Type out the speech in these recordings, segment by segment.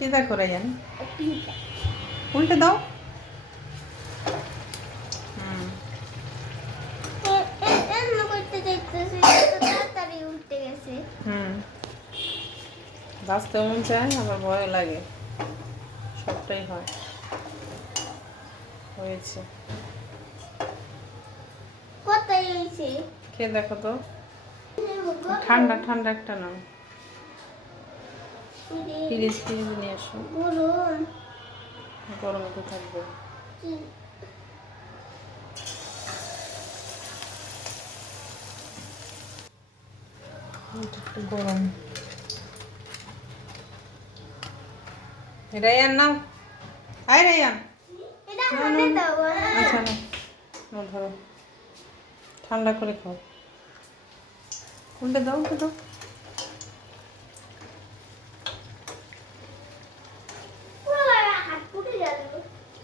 কি দেখো রায়ান? তিনটা উল্টে দাও। হুম। এমন করতে দেখতেছি তাড়াতাড়ি উল্টে গেছে। হুম। বাঁচতে মন চায় আবার ভয় লাগে। সবটাই হয়। হয়েছে। কোথায় হয়েছে? খেয়ে দেখো তো। ঠান্ডা ঠান্ডা একটা নাও। ফ্রিজ ফ্রিজ নিয়ে আসো। গরম গরমে তো থাকবে। একটু গরম। রায়ান নাও। আয় রায়ান। দাও আচ্ছা না ধরো। ঠান্ডা করে খাও। উল্টে দাও উল্টে দাও?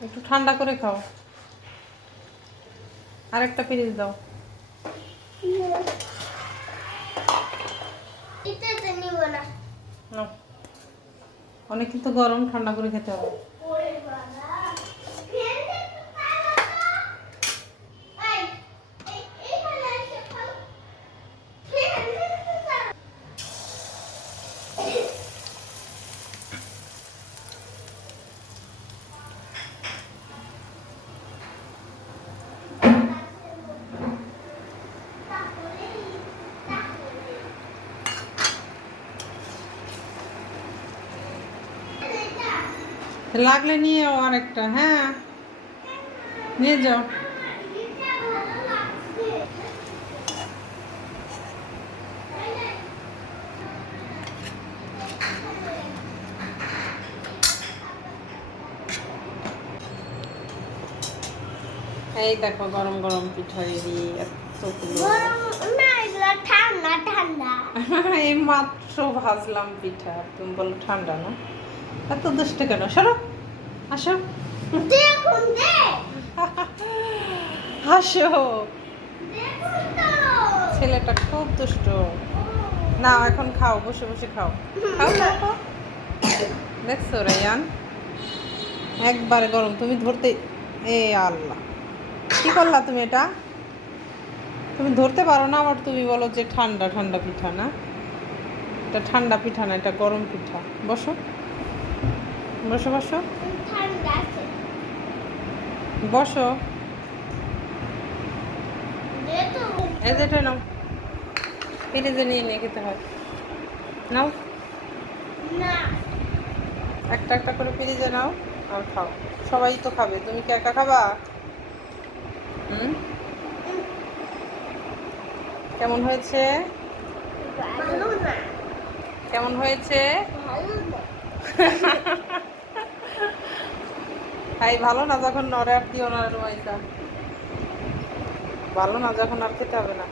একটু ঠান্ডা করে খাও। আর একটা পিরিচ দাও অনেক কিন্তু গরম ঠান্ডা করে খেতে হবে ওরে বাবা ফ্যানটা তো চালাও তো। এই, এই- এইখানে এসে খাও। ফ্যানটা তো চালাও। লাগলে নিয়ে আর একটা হ্যাঁ। নিয়ে যাও। এই দেখো গরম গরম পিঠা এতগুলো। না এগুলো ঠান্ডা ঠান্ডা। এই মাত্র ভাজলাম পিঠা তুমি বলো ঠান্ডা না? এত দুষ্ট কেন? সরো। আসো। হাসো ছেলেটা খুব দুষ্ট। না এখন খাও বসে বসে খাও। খাও খাও, খাও। দেখছ রায়ান? একবারে গরম তুমি ধরতে এ আল্লাহ। কি করলা তুমি এটা? তুমি ধরতে পারো না আবার তুমি বলো যে ঠান্ডা ঠান্ডা পিঠা না? এটা ঠান্ডা পিঠা না এটা গরম পিঠা। বসো। বসো বসো। বসো। এই নাও। ফ্রিজে নিয়ে নিয়ে খেতে হয়। নাও। একটা একটা করে ফ্রিজে নাও আর খাও। সবাই তো খাবে। তুমি কি একা খাবা? হুম? কেমন হয়েছে? ভালো না। কেমন হয়েছে? তাই ভালো না যখন নরে আর দিও না রুমাইটা ভালো না যখন আর খেতে হবে না।